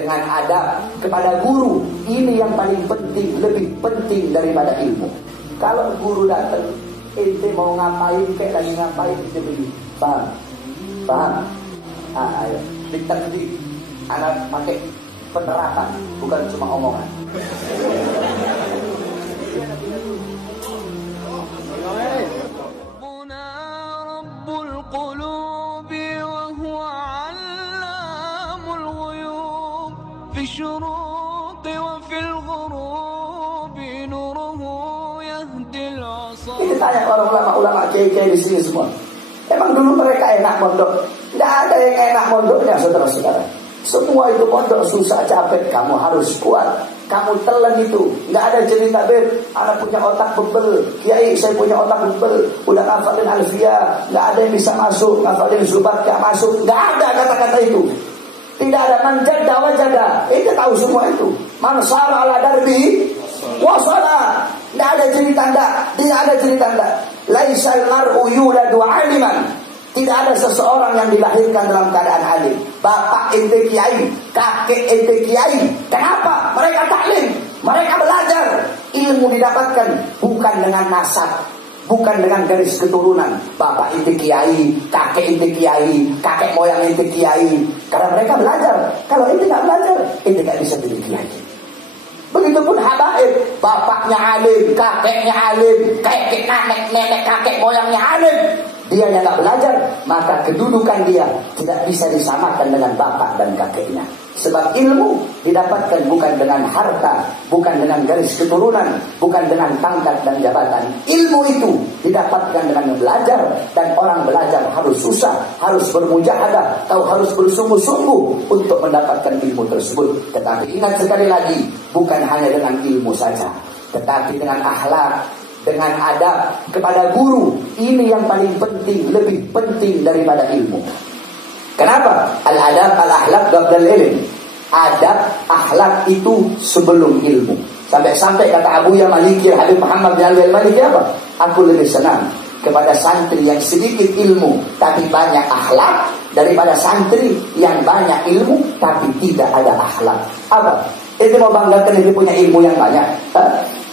dengan adab kepada guru. Ini yang paling penting, lebih penting daripada ilmu. Kalau guru datang, ente mau ngapain kayak lagi ngapain, ente begini. Paham? Paham? Ayo, dikterti. Anak pakai penerapan, bukan cuma omongan. Ini tanya orang ulama-ulama kiai-kiai di sini semua. Emang dulu mereka enak mondok? Tidak ada yang enak mondoknya, saudara-saudara. Semua itu mondok susah, capek. Kamu harus kuat. Kamu telan itu. Nggak ada cerita anak punya otak bebel. Kiai, saya punya otak bebel. Udah ngafalin Alfiyah, nggak ada yang bisa masuk. Ngafalin Zubat nggak masuk. Nggak ada kata-kata itu. Tidak ada manjada wajada. Itu tahu semua itu. Mansar ala darbi wasala. Tidak ada cerita ndak. Tidak ada cerita ndak. Laisal mar'u yuladu aliman. Tidak ada seseorang yang dilahirkan dalam keadaan alim. Bapak ente kiai, kakek ente kiai. Kenapa? Mereka taklim, mereka belajar. Ilmu didapatkan bukan dengan nasab, bukan dengan garis keturunan. Bapak ente kiai, kakek ente kiai, kakek moyang ente kiai. Karena mereka belajar. Kalau ente nggak belajar, ente nggak bisa jadi kiai. Begitupun habaib, bapaknya alim, kakeknya alim, kakek nenek kakek moyangnya alim. Dia yang nggak belajar, maka kedudukan dia tidak bisa disamakan dengan bapak dan kakeknya. Sebab ilmu didapatkan bukan dengan harta, bukan dengan garis keturunan, bukan dengan pangkat dan jabatan. Ilmu itu didapatkan dengan belajar, dan orang belajar harus susah, harus bermujahadah, atau harus bersungguh-sungguh untuk mendapatkan ilmu tersebut. Tetapi ingat sekali lagi, bukan hanya dengan ilmu saja, tetapi dengan akhlak, dengan adab kepada guru. Ini yang paling penting, lebih penting daripada ilmu. Kenapa? Al-adab, al-akhlaq qabla al-ilm. Adab, akhlak itu sebelum ilmu. Sampai-sampai kata Abu Ya Maliki Habib Muhammad bin Ali Al-Maliki apa? Aku lebih senang kepada santri yang sedikit ilmu tapi banyak akhlak, daripada santri yang banyak ilmu tapi tidak ada akhlak. Apa? Itu mau banggakan dia punya ilmu yang banyak.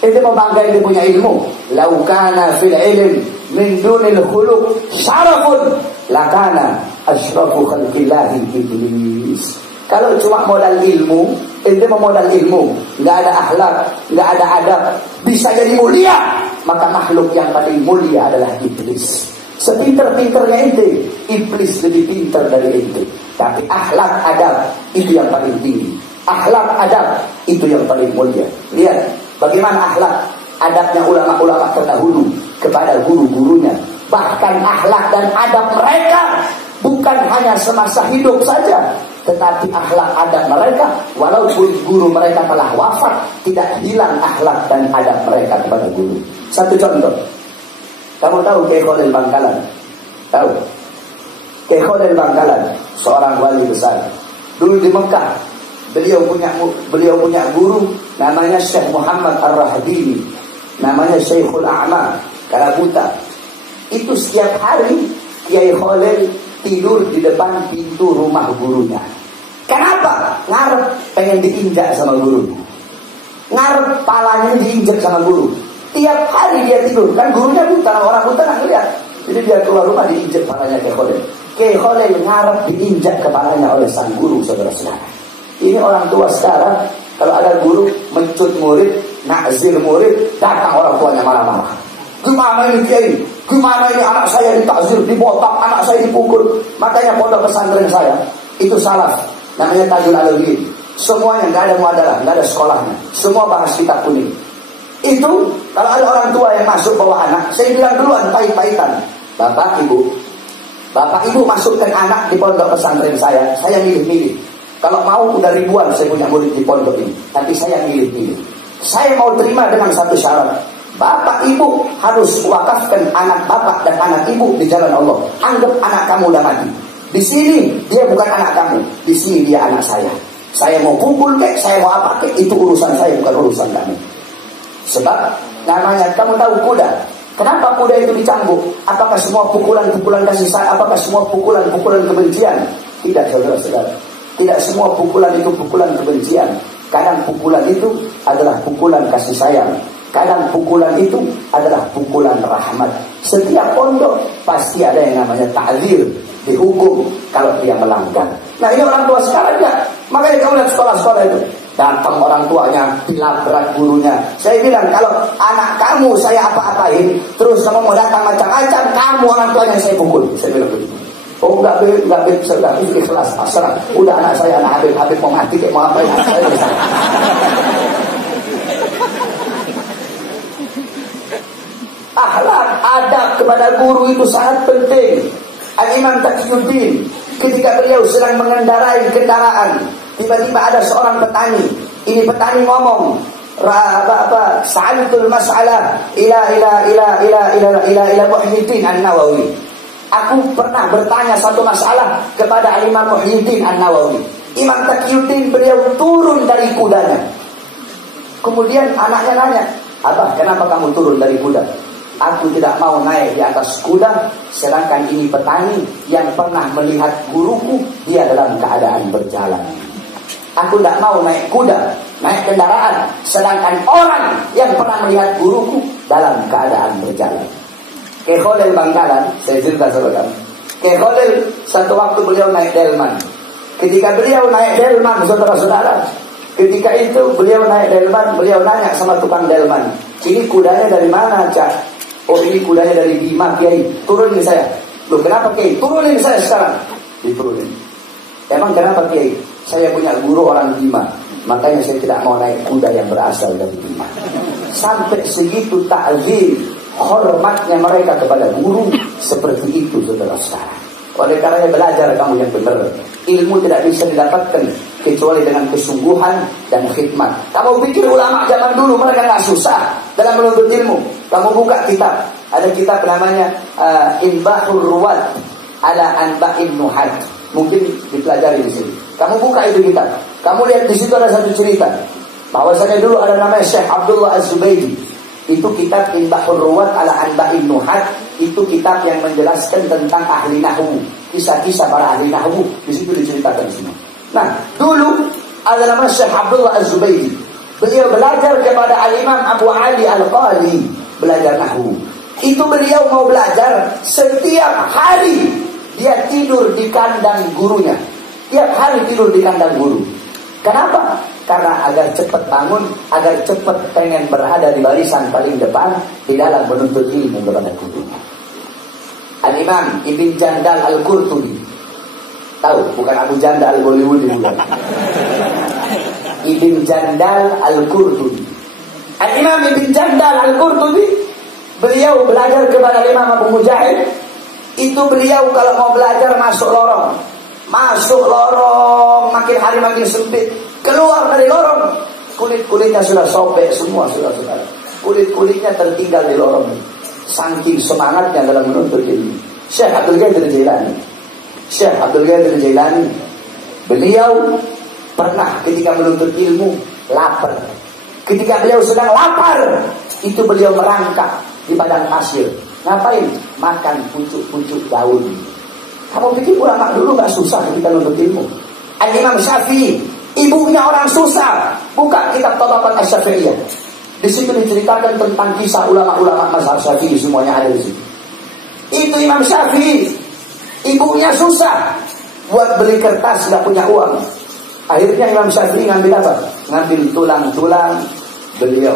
Itu mau banggakan dia punya ilmu. Lau kana fil ilm min dunil khuluq syarafun lakana asyrafu khalqillahi iblis. Kalau cuma modal ilmu, itu modal ilmu, nggak ada akhlak, nggak ada adab, bisa jadi mulia, maka makhluk yang paling mulia adalah iblis. Sepinter-pinternya ente, iblis lebih pintar dari ente. Tapi akhlak adab itu yang paling tinggi. Akhlak adab itu yang paling mulia. Lihat bagaimana akhlak adabnya ulama-ulama terdahulu kepada guru-gurunya. Bahkan akhlak dan adab mereka bukan hanya semasa hidup saja, tetapi akhlak adab mereka walaupun guru mereka telah wafat, tidak hilang akhlak dan adab mereka kepada guru. Satu contoh, kamu tahu Kiai Khalil Bangkalan? Tahu? Kiai Khalil Bangkalan seorang wali besar. Dulu di Mekah beliau punya guru namanya Syekh Muhammad Ar-Rahdini, namanya Syekhul A'ma, karena buta. Itu setiap hari Kiai Khalil tidur di depan pintu rumah gurunya. Kenapa? Ngarep pengen diinjak sama gurunya. Ngarep palanya diinjak sama guru. Tiap hari dia tidur, kan gurunya buta, orang buta nggak lihat. Jadi dia keluar rumah diinjak palanya Kiai Khalil. Kiai Khalil ngarep diinjak kepalanya oleh sang guru, saudara-saudara. Ini orang tua sekarang kalau ada guru mencut murid, nakzir murid, datang orang tuanya marah-marah. Gimana ini Kiai? Gimana ini anak saya ditakzir, dibotak, anak saya dipukul. Makanya pondok pesantren saya itu salaf, namanya Tajul Alawiyyin. Semuanya nggak ada muadalah, nggak ada sekolahnya, semua bahas kitab kuning. Itu kalau ada orang tua yang masuk bawa anak, saya bilang duluan pahit-pahitan. Bapak ibu masukkan anak di pondok pesantren saya milih-milih. Kalau mau udah ribuan saya punya murid di pondok ini, tapi saya milih-milih. Saya mau terima dengan satu syarat. Bapak ibu harus wakafkan anak bapak dan anak ibu di jalan Allah. Anggap anak kamu udah mati. Di sini dia bukan anak kamu, di sini dia anak saya. Saya mau kumpul kek, saya mau apa kek, itu urusan saya, bukan urusan kamu. Sebab namanya, kamu tahu kuda. Kenapa kuda itu dicambuk? Apakah semua pukulan-pukulan kasih sayang? Apakah semua pukulan-pukulan kebencian? Tidak, saudara-saudara. Tidak semua pukulan itu pukulan kebencian. Kadang pukulan itu adalah pukulan kasih sayang. Kadang pukulan itu adalah pukulan rahmat. Setiap pondok pasti ada yang namanya ta'zir, dihukum kalau dia melanggar. Nah ini orang tua sekarang enggak. Makanya kamu lihat sekolah-sekolah itu, datang orang tuanya, dilabrak gurunya. Saya bilang kalau anak kamu saya apa-apain, terus kamu mau datang macam-macam, kamu orang tuanya saya pukul. Saya bilang begitu. Oh enggak ikhlas, pasrah. Udah anak saya anak Habib mau mati kayak mau apain anak saya. Akhlak, adab kepada guru itu sangat penting. Al-Imam Taqiyuddin ketika beliau sedang mengendarai kendaraan, tiba-tiba ada seorang petani. Ini petani ngomong, sa'altul mas'alah ila Muhyiddin An-Nawawi. Aku pernah bertanya satu masalah kepada Imam Muhyiddin An-Nawawi. Imam Taqiyuddin beliau turun dari kudanya. Kemudian anaknya nanya, "Abah, kenapa kamu turun dari kuda?" "Aku tidak mau naik di atas kuda, sedangkan ini petani yang pernah melihat guruku, dia dalam keadaan berjalan. Aku tidak mau naik kuda, naik kendaraan, sedangkan orang yang pernah melihat guruku dalam keadaan berjalan." Syekh Khalil Bangkalan, saya cerita saudara. Syekh Khalil satu waktu beliau naik delman. Ketika beliau naik delman, saudara-saudara, ketika itu beliau naik delman, beliau nanya sama tukang delman, "Ini kudanya dari mana, Cak?" "Oh, ini kudanya dari Bima, Kiai. Turunin saya." "Loh, kenapa, Kiai?" "Turunin saya sekarang." Diturunin. "Emang kenapa, Kiai?" "Saya punya guru orang Bima, makanya saya tidak mau naik kuda yang berasal dari Bima." Sampai segitu ta'zim, hormatnya mereka kepada guru seperti itu, saudara-saudara. Oleh karenanya belajar kamu yang benar. Ilmu tidak bisa didapatkan kecuali dengan kesungguhan dan khidmat. Kamu pikir ulama zaman dulu mereka nggak susah dalam menuntut ilmu? Kamu buka kitab, ada kitab namanya Inbahur Ruwat ala Anba'in Nuhat. Mungkin dipelajari di sini. Kamu buka itu kitab, kamu lihat di situ ada satu cerita. Bahwasanya dulu ada namanya Syekh Abdullah Az-Zubaydi. Itu kitab Inbahur Ruwat ala Anba'in Nuhat. Itu kitab yang menjelaskan tentang ahli nahwu, kisah-kisah para ahli nahwu. Di situ diceritakan semua. Nah, dulu ada nama Syekh Abdullah Az-Zubaydi. Beliau belajar kepada Al-Imam Abu Ali Al-Qali, belajar nahwu. Itu beliau mau belajar, setiap hari dia tidur di kandang gurunya. Tiap hari tidur di kandang guru. Kenapa? Karena agar cepat bangun, agar cepat pengen berada di barisan paling depan di dalam menuntut ilmu kepada gurunya. Al-Imam Ibn Jandal Al-Qurtubi. Tahu? Bukan Abu Jandal Bollywood bukan. Ibn Jandal Al-Qurtubi. Al-Imam Ibn Jandal Al-Qurtubi, beliau belajar kepada Imam Abu Mujahid. Itu beliau kalau mau belajar masuk lorong. Masuk lorong, makin hari makin sempit. Keluar dari lorong, kulit-kulitnya sudah sobek semua, saudara-saudara. Kulit-kulitnya tertinggal di lorong. Saking semangatnya dalam menuntut ilmu. Syekh Abdul Qadir Jailani. Syekh Abdul Qadir Jailani, beliau pernah ketika menuntut ilmu lapar. Ketika beliau sedang lapar, itu beliau merangkak di padang pasir. Ngapain? Makan pucuk-pucuk daun. Kamu pikir ulama dulu gak susah ketika menuntut ilmu? Al-Imam Syafi'i, ibunya orang susah. Buka kitab Tabaqat Asy-Syafi'iyah. Di situ diceritakan tentang kisah ulama-ulama mazhab Syafi'i, semuanya ada di situ. Itu Imam Syafi'i, ibunya susah buat beli kertas, gak punya uang. Akhirnya Imam Syafi'i ngambil apa? Ngambil tulang-tulang beliau.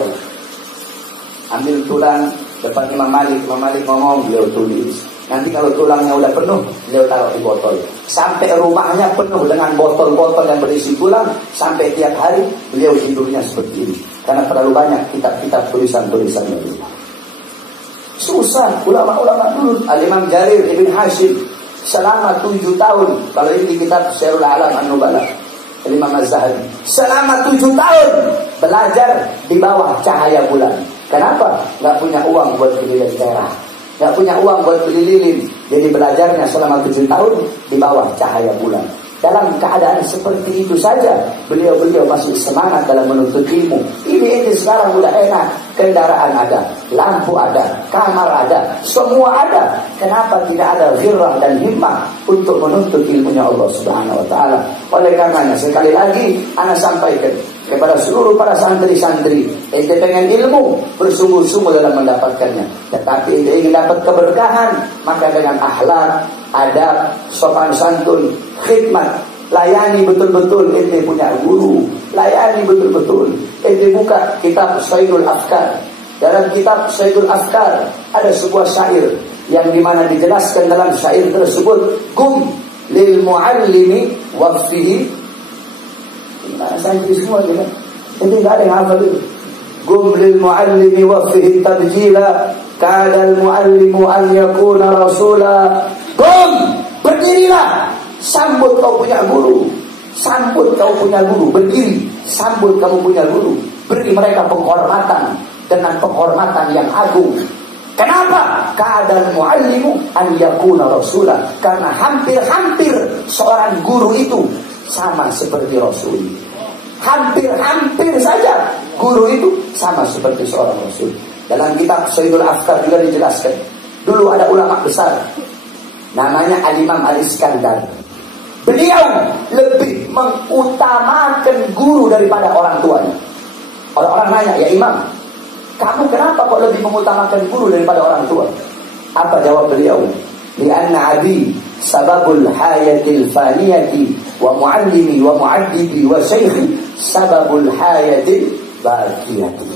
Ambil tulang depan Imam Malik. Imam Malik ngomong, beliau tulis. Nanti kalau tulangnya udah penuh, beliau taruh di botol. Sampai rumahnya penuh dengan botol-botol yang berisi tulang. Sampai tiap hari beliau tidurnya seperti ini. Karena terlalu banyak kitab-kitab tulisan-tulisannya dulu. Susah ulama-ulama dulu. Al-Imam Jarir Ibn Hashim selama 7 tahun. Kalau ini kitab Syiarul A'lam An-Nubala, Al-Imam Az-Zahabi, selama 7 tahun belajar di bawah cahaya bulan. Kenapa? Gak punya uang buat beli lentera, gak punya uang buat beli lilin. Jadi belajarnya selama 7 tahun di bawah cahaya bulan. Dalam keadaan seperti itu saja beliau-beliau masih semangat dalam menuntut ilmu. Ini sekarang udah enak, kendaraan ada, lampu ada, kamar ada, semua ada. Kenapa tidak ada ghirah dan himmah untuk menuntut ilmunya Allah Subhanahu wa taala? Oleh karenanya sekali lagi ana sampaikan kepada seluruh para santri-santri, ente pengen ilmu, bersungguh-sungguh dalam mendapatkannya. Tetapi ente ingin dapat keberkahan, maka dengan akhlak, adab, sopan santun, khidmat, layani betul-betul. Ente punya guru, layani betul-betul. Ente buka kitab Sayyidul Afkar. Dalam kitab Sayyidul Afkar ada sebuah syair yang dimana dijelaskan dalam syair tersebut, gum lil muallimi wafihi. Santri semua gitu. Ini nggak ada yang hafal itu. Gum lil muallimi wafihi tabjila, kadal muallimu an yakuna rasula. Gum, berdirilah, sambut kau punya guru, sambut kau punya guru, berdiri, sambut kamu punya guru, beri mereka penghormatan dengan penghormatan yang agung. Kenapa? Kadal muallimu an yakuna rasula, karena hampir-hampir seorang guru itu sama seperti Rasul. Hampir-hampir saja guru itu sama seperti seorang Rasul. Dalam kitab Sayyidul Afkar juga dijelaskan. Dulu ada ulama besar namanya Al-Imam Al-Iskandar. Beliau lebih mengutamakan guru daripada orang tuanya. Orang-orang nanya, ya Imam, kamu kenapa kok lebih mengutamakan guru daripada orang tua? Apa jawab beliau? Lianna abi sababul hayatil faniyati wa muallimi wa muaddibi wa syekhi sababul hayatil baqiyati.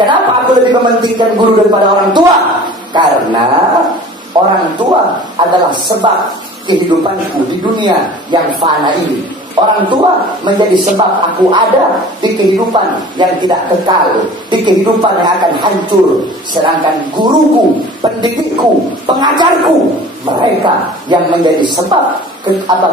Kenapa aku lebih mementingkan guru daripada orang tua? Karena orang tua adalah sebab kehidupanku di dunia yang fana ini. Orang tua menjadi sebab aku ada di kehidupan yang tidak kekal, di kehidupan yang akan hancur. Sedangkan guruku, pendidikku, pengajarku, mereka yang menjadi sebab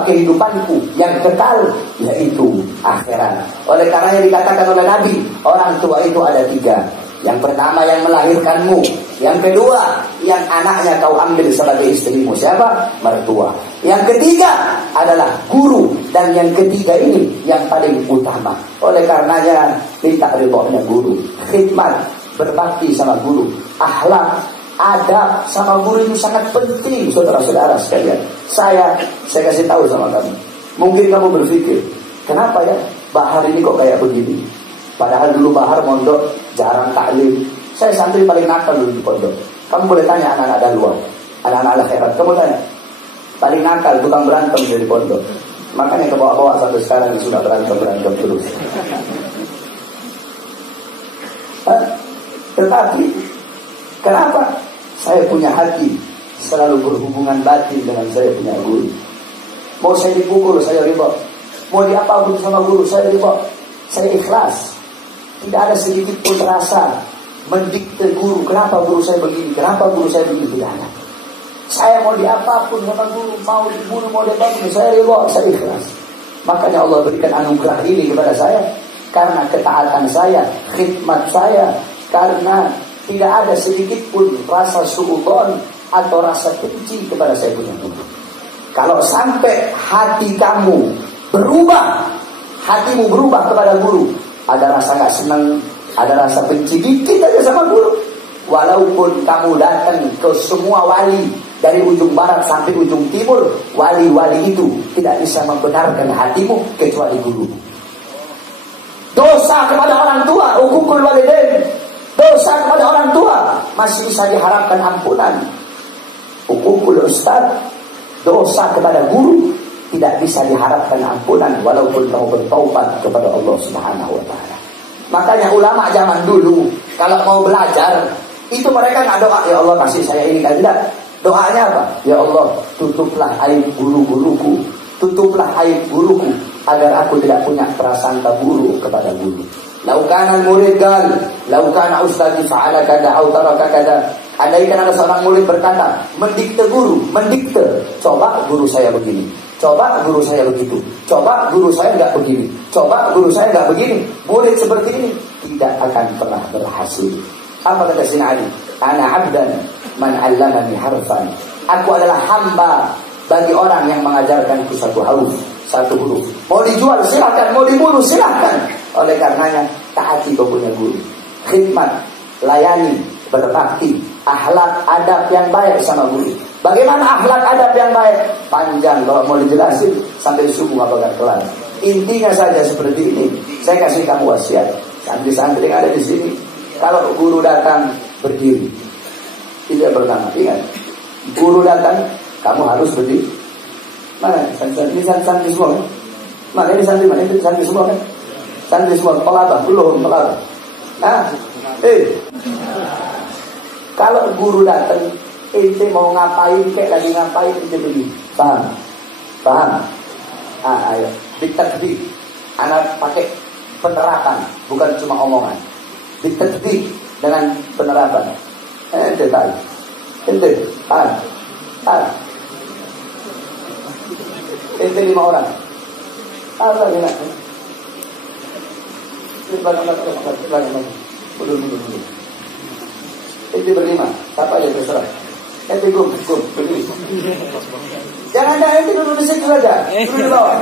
kehidupanku yang kekal, yaitu akhirat. Oleh karena yang dikatakan oleh Nabi, orang tua itu ada 3. Yang pertama yang melahirkanmu, yang kedua yang anaknya kau ambil sebagai istrimu. Siapa? Mertua. Yang ketiga adalah guru, dan yang ketiga ini yang paling utama. Oleh karenanya minta ridhonya guru, khidmat, berbakti sama guru, akhlak, adab sama guru itu sangat penting, saudara-saudara sekalian. Saya kasih tahu sama kamu. Mungkin kamu berpikir, kenapa ya Bahar ini kok kayak begini? Padahal dulu Bahar mondok jarang taklim. Saya santri paling nakal dulu di pondok. Kamu boleh tanya anak-anak ada luar, anak-anak akhirat. Kamu tanya, paling nakal, tukang berantem dari pondok. Makanya ke bawah-bawah sampai sekarang sudah berantem terus. Tetapi kenapa saya punya hati selalu berhubungan batin dengan saya punya guru? Mau saya dipukul, saya ridha. Mau diapapun sama guru, saya ridha. Saya ikhlas. Tidak ada sedikit pun rasa mendikte guru. Kenapa guru saya begini? Kenapa guru saya begini? Tidak ada. Saya mau diapapun sama guru, mau dibunuh, mau diapapun, saya ridha, saya ikhlas. Makanya Allah berikan anugerah ini kepada saya karena ketaatan saya, khidmat saya, karena tidak ada sedikit pun rasa suudzon atau rasa benci kepada saya punya guru. Kalau sampai hati kamu berubah, hatimu berubah kepada guru, ada rasa gak senang, ada rasa benci dikit aja sama guru, walaupun kamu datang ke semua wali dari ujung barat sampai ujung timur, wali-wali itu tidak bisa membenarkan hatimu kecuali guru. Dosa kepada orang tua, uququl walidain, dosa kepada orang tua masih bisa diharapkan ampunan. Uququl ustaz, dosa kepada guru tidak bisa diharapkan ampunan walaupun kamu bertaubat kepada Allah Subhanahu wa taala. Makanya ulama zaman dulu kalau mau belajar itu mereka nggak doa, ya Allah kasih saya ini, tidak. Doanya apa? Ya Allah, tutuplah aib guru-guruku, tutuplah aib guruku agar aku tidak punya prasangka buruk kepada guru. Laukana murid gal, laukana ustadz fa'ala kada au taraka kada. Andaikan ada seorang murid berkata, mendikte guru, mendikte, coba guru saya begini, coba guru saya begitu, coba guru saya nggak begini, coba guru saya nggak begini. Murid seperti ini tidak akan pernah berhasil. Apa kata Sina Ali? Ana abdan man 'allamani harfan. Aku adalah hamba bagi orang yang mengajarkanku satu huruf. satu huruf. Mau dijual silahkan, mau dibunuh silahkan. Oleh karenanya taati kau punya guru. Khidmat, layani, berbakti, akhlak adab yang baik sama guru. Bagaimana akhlak adab yang baik? Panjang kalau mau dijelasin sampai subuh nggak bakal kelar. Intinya saja seperti ini. Saya kasih kamu wasiat. Santri-santri yang ada di sini, kalau guru datang berdiri, tidak bernama. Ingat, guru datang, kamu harus berdiri. Mana? Ini santri semua kan? Mana ini santri mana? Ini santri semua kan? Santri semua, pelabah, belum pelabah. Nah, kalau guru datang, ente mau ngapain kayak lagi ngapain ente berdiri. Paham? Paham? Ayo, ditakdir. Anak pakai penerapan, bukan cuma omongan. Ditakdir dengan penerapan. Ente tahu. Ente, paham? Ente 5 orang. Apa ini nak? Mundur. Ente berlima, apa aja terserah. Ente gum, berdiri. Jangan ente duduk di situ saja, duduk di bawah.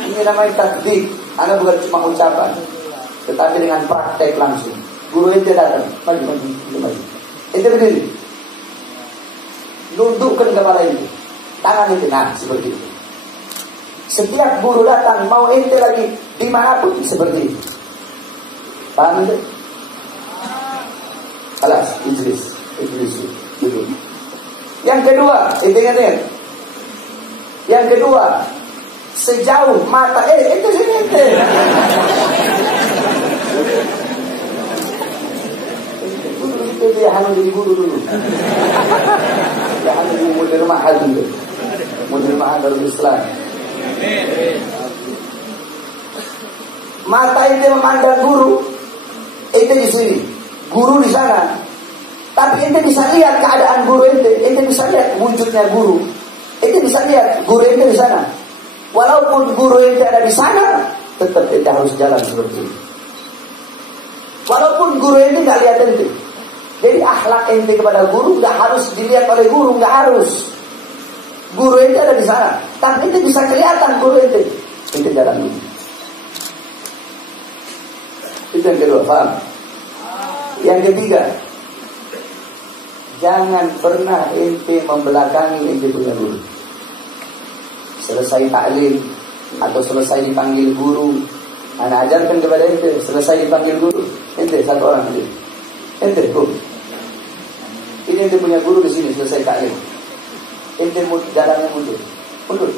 Ini namanya takdir. Anda bukan cuma ucapan, tetapi dengan praktek langsung. Guru ente datang, maju. Ente berdiri. Nundukkan kepala ini, tangan itu, nah seperti itu. Setiap guru datang mau ente lagi dimanapun seperti itu. Paham itu? Alas, Idris dulu. Yang kedua, ingat. Yang kedua, sejauh mata itu sini ente. Dia harus jadi guru dulu. Dia harus jadi mudir mahal dulu. Mudir mahal dalam Islam. Mata ente memandang guru, ente di sini, guru di sana. Tapi ente bisa lihat keadaan guru ente bisa lihat wujudnya guru. Ente bisa lihat guru ente di sana. Walaupun guru ente ada di sana, tetap ente harus jalan seperti itu. Walaupun guru ente nggak lihat ente. Jadi akhlak ente kepada guru nggak harus dilihat oleh guru, nggak harus. Guru ente ada di sana, tapi ente bisa kelihatan guru ente jalan dulu. Itu yang kedua, paham? Yang ketiga, jangan pernah ente membelakangi ente punya guru. Selesai taklim atau selesai dipanggil guru, anak ajarkan kepada ente. Selesai dipanggil guru, ente satu orang ente guru. Ini ente punya guru di sini, selesai taklim. Ente jalannya mundur, terus,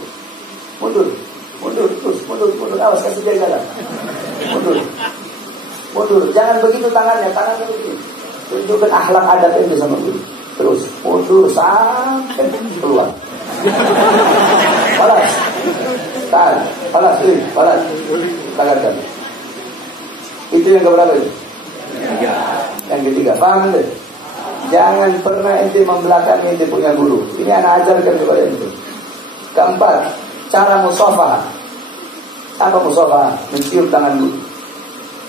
awas kasih dia jalan, mundur, jangan begitu tangannya begini. Tunjukkan akhlak adab ente sama guru. Terus mundur sampai keluar. Balas, tangankan. Itu yang keberapa itu? Yang ketiga, paham deh? Jangan pernah ente membelakangi ente punya guru. Ini anak ajarkan kepada ente. Keempat, cara musafah. Apa musafah? Mencium tangan guru.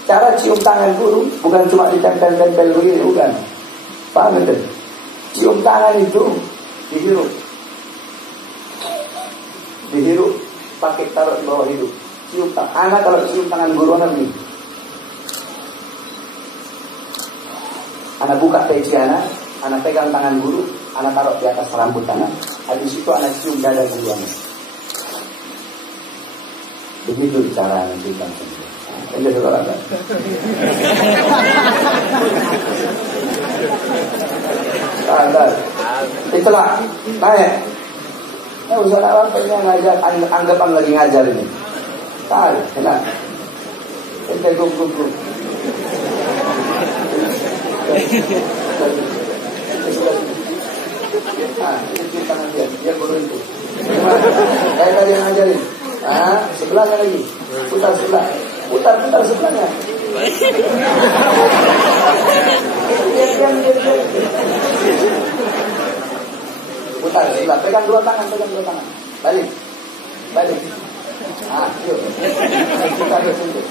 Cara cium tangan guru bukan cuma ditempel-tempel begini, bukan. Paham ente? Cium tangan itu dihirup, pakai taruh di bawah hidung. Cium tangan. Anak kalau cium tangan guru anak begini. Anak buka peci anak pegang tangan guru, anak taruh di atas rambut anak. Habis itu anak cium dada guru anak. Begitu cara mencium tangan. Ini saudara kan? Itulah naik. Nah, usah orang ngajar, anggapan lagi ngajar ini. Tahu, kenapa? Ente gum. Ini tangan dia berhenti. Saya tadi yang ngajarin. Sebelahnya lagi, putar sebelah, putar sebelahnya. Diam. Putar sebelah, pegang dua tangan. Balik. Yuk. Putar ke sini.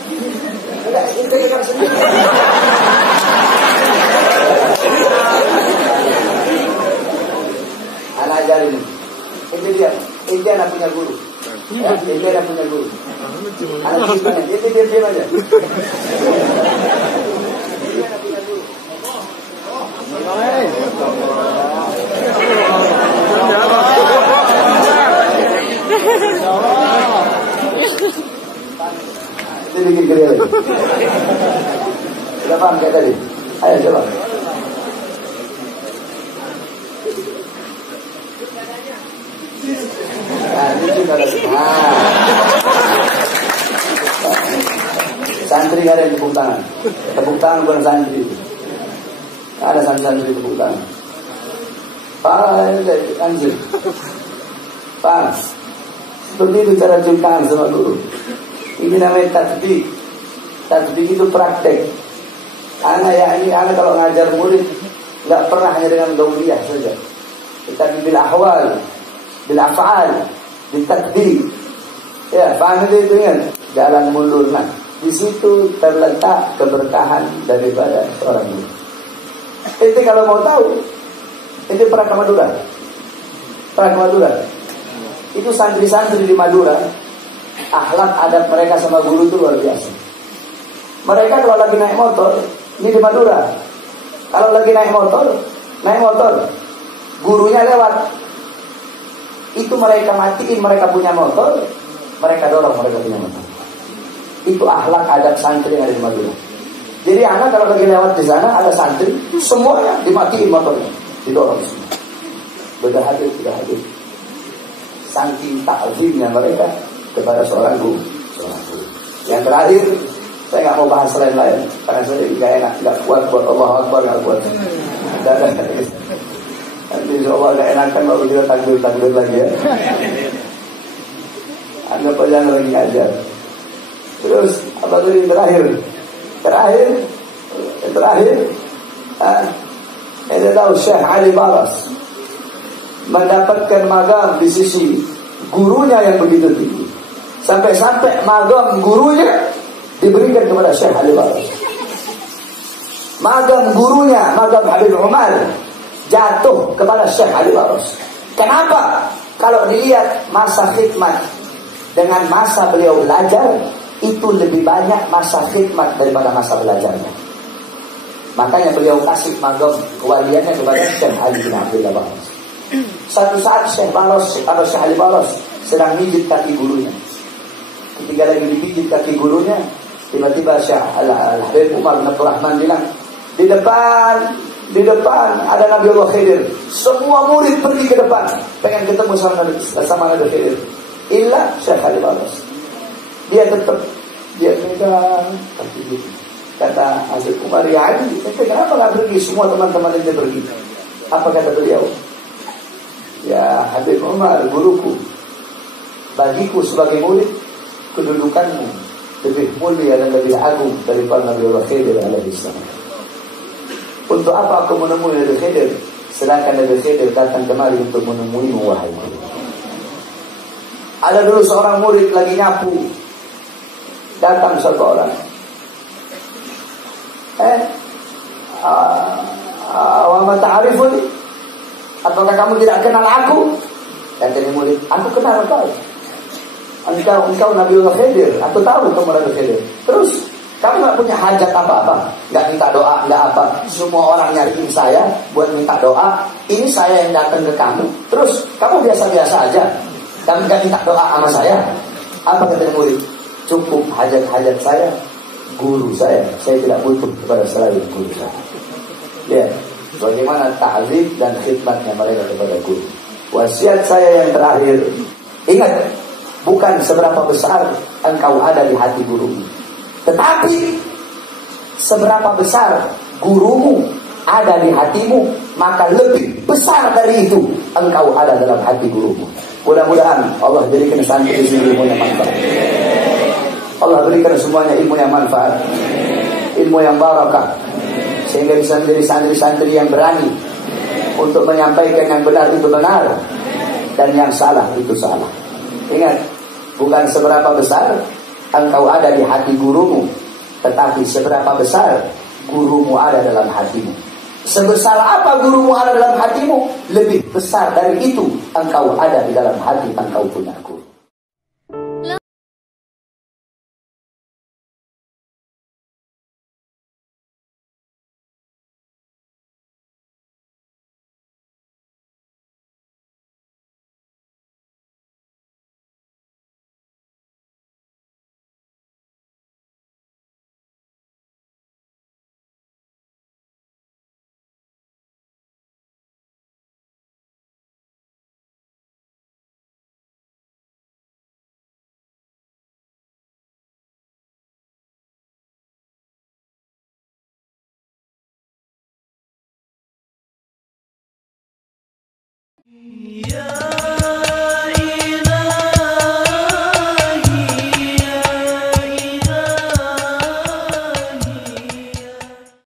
Tidak, ini pegang sendiri. Anak ajarin. Ya, dia yang punya guru. Anak dia diam aja. Dia bikin kerja lagi. Sudah paham kayak tadi? Ayo coba. Nah, ini juga ada. Santri gak ada yang tepuk tangan. Tepuk tangan bukan santri. Gak ada santri tepuk tangan. Anjir. Paham? Seperti itu cara cium tangan sama guru. Ini namanya tatbik. Tatbik itu praktek. Anak kalau ngajar murid nggak pernah hanya dengan gauliyah saja. Tetapi bil ahwal, bil af'al, bil tatbik. Ya, paham itu ingat? Jalan mundur. Nah, di situ terletak keberkahan daripada seorang guru. Itu kalau mau tahu, itu pernah ke Madura. Pernah ke Madura. Itu santri-santri di Madura, akhlak adat mereka sama guru itu luar biasa. Mereka kalau lagi naik motor, ini di Madura, kalau lagi naik motor, gurunya lewat, itu mereka matiin mereka punya motor, mereka dorong mereka punya motor. Itu akhlak adat santri yang ada di Madura. Jadi anak kalau lagi lewat di sana ada santri, semuanya dimatiin motornya, didorong semua. Sudah hadir. Saking ta'zimnya mereka kepada seorang guru. Yang terakhir, saya nggak mau bahas lain-lain karena saya nggak enak, nggak kuat buat Allah Akbar, nggak kuat. Nanti insya Allah nggak enakan kalau kita takbir lagi ya. Anggap aja lagi ngajar. Terus apa tadi terakhir? Anda tahu Syekh Ali Baras mendapatkan magam di sisi gurunya yang begitu tinggi. Sampai-sampai magam gurunya diberikan kepada Syekh Ali Baras. Magam gurunya, magam Habib Umar, jatuh kepada Syekh Ali Baras. Kenapa? Kalau dilihat masa khidmat dengan masa beliau belajar, itu lebih banyak masa khidmat daripada masa belajarnya. Makanya beliau kasih magam kewaliannya kepada Syekh Ali bin Abdullah Baras. Satu saat Syekh Ali Baras sedang mijit kaki gurunya. Ketika lagi dipijit kaki gurunya, tiba-tiba Syekh Al-Habib Umar bin Abdul Rahman bilang, di depan ada Nabi Allah Khidir. Semua murid pergi ke depan, pengen ketemu sama Nabi Khidir. Illa Syekh Ali Baras. Dia pegang kaki gitu. Kata Habib Umar, ya Ali, kenapa nggak pergi? Semua teman-teman itu pergi. Apa kata beliau? Ya Habib Umar, guruku, bagiku sebagai murid, kedudukanmu lebih mulia dan lebih agung daripada Nabi Allah Khidir alaihissalam. Untuk apa aku menemui Nabi Khidir, sedangkan Nabi Khidir datang kemari untuk menemuimu, wahai guru. Ada dulu seorang murid lagi nyapu, datang satu orang. Wa ma ta'rifuni? Apakah kamu tidak kenal aku? Kata murid, aku kenal kau. Engkau Nabiullah Khidir. Aku tahu kamu Nabi Khidir. Terus kamu nggak punya hajat apa-apa, nggak minta doa, nggak apa. Semua orang nyariin saya buat minta doa. Ini saya yang datang ke kamu. Terus kamu biasa-biasa aja, kamu nggak minta doa sama saya. Apa kata murid? Cukup hajat-hajat saya, guru saya tidak butuh kepada selain guru saya. Ya, bagaimana ta'zim dan khidmatnya mereka kepada guru. Wasiat saya yang terakhir, ingat, bukan seberapa besar engkau ada di hati gurumu, tetapi seberapa besar gurumu ada di hatimu, maka lebih besar dari itu engkau ada dalam hati gurumu. Mudah-mudahan Allah berikan santri di sini ilmu yang manfaat. Allah berikan semuanya ilmu yang manfaat, ilmu yang barakah, sehingga bisa menjadi santri-santri yang berani untuk menyampaikan yang benar itu benar dan yang salah itu salah. Ingat, bukan seberapa besar engkau ada di hati gurumu, tetapi seberapa besar gurumu ada dalam hatimu. Sebesar apa gurumu ada dalam hatimu, lebih besar dari itu engkau ada di dalam hati engkau punya guru. Ya